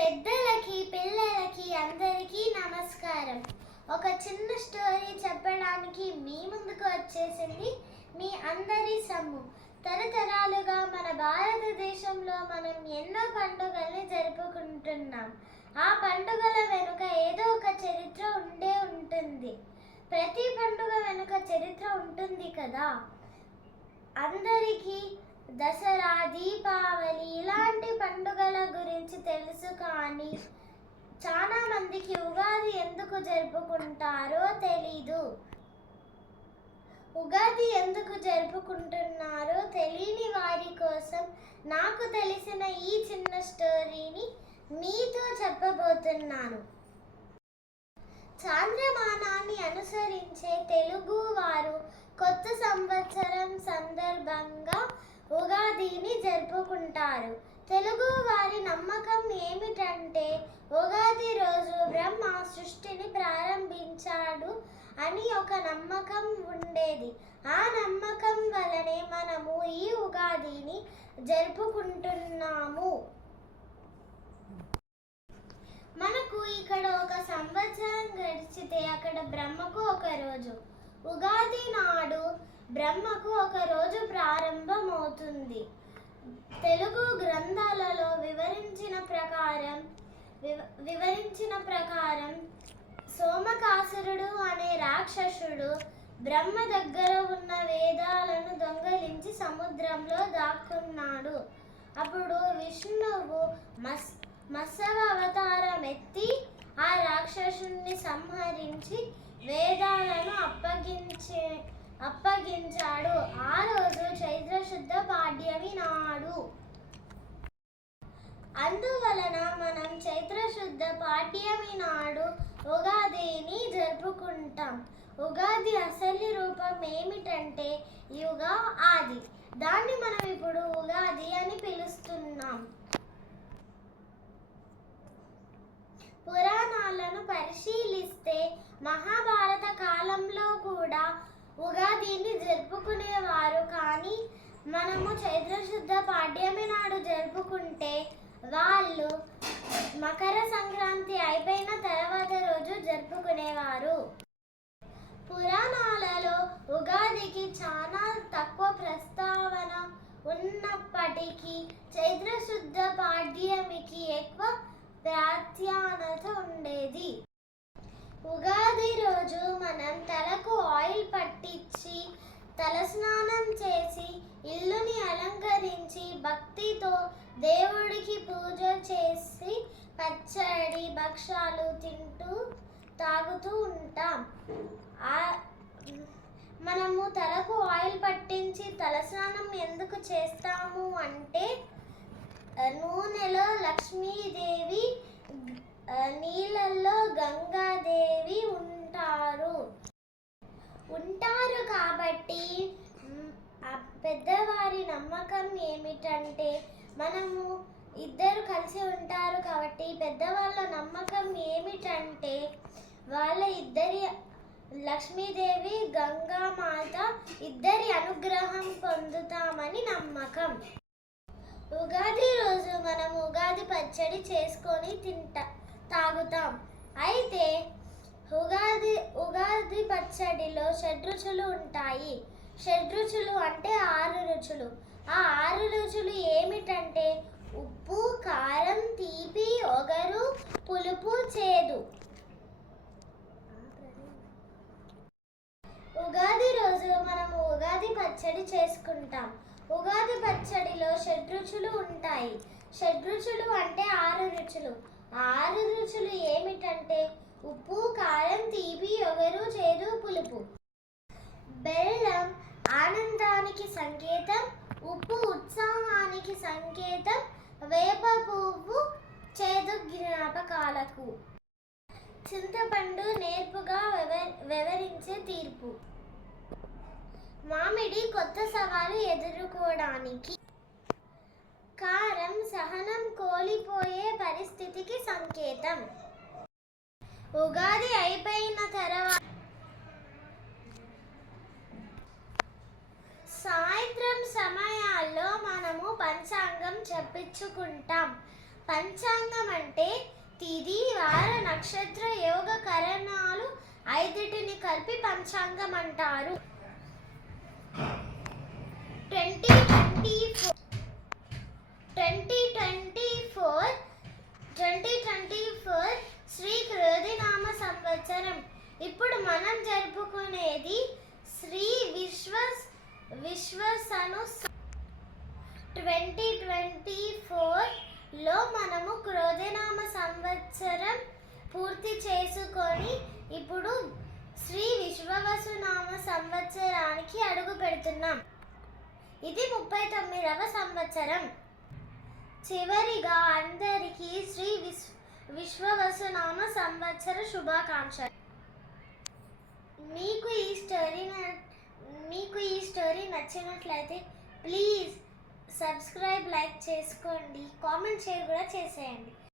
పెద్దలకి పిల్లలకి అందరికీ నమస్కారం. ఒక చిన్న స్టోరీ చెప్పడానికి మీ ముందుకు వచ్చేసింది మీ అందరి సమ్ము. తరతరాలుగా మన భారతదేశంలో మనం ఎన్నో పండుగల్ని జరుపుకుంటున్నాం. ఆ పండుగల వెనుక ఏదో ఒక చరిత్ర ఉండే ఉంటుంది. ప్రతి పండుగ వెనుక చరిత్ర ఉంటుంది కదా. అందరికీ దసరా, దీపావళి ఇలాంటి పండుగల గురించి తెలుసు, కానీ చాలా మందికి ఉగాది ఎందుకు జరుపుకుంటారో తెలీదు. ఉగాది ఎందుకు జరుపుకుంటున్నారో తెలియని వారి కోసం నాకు తెలిసిన ఈ చిన్న స్టోరీని మీతో చెప్పబోతున్నాను. చాంద్రమానాన్ని అనుసరించే తెలుగు వారు కొత్త సంవత్సరం సందర్భంగా ఉగాదిని జరుపుకుంటారు. తెలుగు వారి నమ్మకం ఏమిటంటే, ఉగాది రోజు బ్రహ్మ సృష్టిని ప్రారంభించాడు అని ఒక నమ్మకం ఉండేది. ఆ నమ్మకం వలనే మనము ఈ ఉగాదిని జరుపుకుంటున్నాము. మనకు ఇక్కడ ఒక సంవత్సరం గడిచితే అక్కడ బ్రహ్మకు ఒక రోజు. ఉగాది నాడు బ్రహ్మకు ఒక రోజు ప్రారంభమవుతుంది. తెలుగు గ్రంథాలలో వివరించిన ప్రకారం సోమకాసురుడు అనే రాక్షసుడు బ్రహ్మ దగ్గర ఉన్న వేదాలను దొంగలించి సముద్రంలో దాక్కున్నాడు. అప్పుడు విష్ణువు మత్స్య అవతారం ఎత్తి ఆ రాక్షసుని సంహరించి వేదాలను అప్పగించాడు. ఆ రోజు చైత్రశుద్ధ పాడ్యమి నాడు. అందువలన మనం చైత్రశుద్ధ పాడ్యమి నాడు ఉగాదిని జరుపుకుంటాం. ఉగాది అసలు రూపం ఏమిటంటే యుగ ఆది. దాన్ని మనం ఇప్పుడు ఉగాది అని పిలుస్తున్నాం. పురాణాలను పరిశీలిస్తే మహాభారత కాలంలో కూడా ఉగాదిని జరుపుకునేవారు, కానీ మనము చైత్రశుద్ధ పాడ్యమి నాడు జరుపుకుంటే వాళ్ళు మకర సంక్రాంతి అయిపోయిన తర్వాత రోజు జరుపుకునేవారు. పురాణాలలో ఉగాదికి చాలా తక్కువ ప్రస్తావన ఉన్నప్పటికీ చైత్రశుద్ధ పాడ్యమికి ఎక్కువ ప్రాధాన్యత ఉండేది. ఉగాది రోజు మనం తలకు ఆయిల్ పట్టించి తలస్నానం చేసి ఇల్లుని అలంకరించి భక్తితో దేవుడికి పూజ చేసి పచ్చడి భక్షాలు తింటూ తాగుతూ ఉంటాం. మనము తలకు ఆయిల్ పట్టించి తలస్నానం ఎందుకు చేస్తాము అంటే, నూనెలో లక్ష్మీదేవి, నీళ్ళల్లో గంగాదేవి ఉంటారు కాబట్టి పెద్దవారి నమ్మకం ఏమిటంటే, మనము ఇద్దరు కలిసి ఉంటారు కాబట్టి పెద్దవాళ్ళ నమ్మకం ఏమిటంటే, వాళ్ళ ఇద్దరి లక్ష్మీదేవి గంగామాత ఇద్దరి అనుగ్రహం పొందుతామని నమ్మకం. ఉగాది రోజు మనం ఉగాది పచ్చడి చేసుకొని తాగుతాం. అయితే ఉగాది పచ్చడిలో షడ్రుచులు ఉంటాయి. షడ్రుచులు అంటే 6 రుచులు. ఆ 6 రుచులు ఏమిటంటే ఉప్పు, కారం, తీపి, ఒగరు, పులుపు, చేదు. ఉగాది రోజు మనము ఉగాది పచ్చడి చేసుకుంటాం. ఉగాది పచ్చడిలో షడ్రుచులు ఉంటాయి. షడ్రుచులు అంటే 6 రుచులు. 6 రుచులు ఏమిటంటే ఉప్పు, కారం, తీపి, ఒగరు, చేదు, పులుపు. బెల్లం ఆనందానికి సంకేతం, ఉప్పు ఉత్సాహానికి సంకేతం, వేప పువ్వు చేదు జ్ఞాపకాలకు, చింతపండు నేర్పుగా వివరించే తీర్పు, మామిడి కొత్త సవాలు ఎదుర్కోవడానికి, కారం సహనం కోల్పోయే పరిస్థితికి సంకేతం. ఉగాది అయిపోయిన తర్వాత సాయంత్రం సమయాల్లో మనము పంచాంగం చెప్పించుకుంటాం. పంచాంగం అంటే తిథి వార నక్షత్ర యోగ కరణాలు 5టిని కలిపి పంచాంగం అంటారు. 2024 శ్రీ క్రోధినామ సంవత్సరం. ఇప్పుడు మనం జరుపుకునేది శ్రీ విశ్వసను 2024లో మనము క్రోధినామ సంవత్సరం పూర్తి చేసుకొని ఇప్పుడు శ్రీ విశ్వవసునామ సంవత్సరానికి అడుగు పెడుతున్నాం. ఇది 39వ సంవత్సరం. చివరిగా అందరికీ శ్రీ విశ్వవసునామ సంవత్సర శుభాకాంక్షలు. మీకు ఈ స్టోరీ నచ్చినట్లయితే ప్లీజ్ సబ్స్క్రైబ్, లైక్ చేసుకోండి, కామెంట్ షేర్ కూడా చేసేయండి.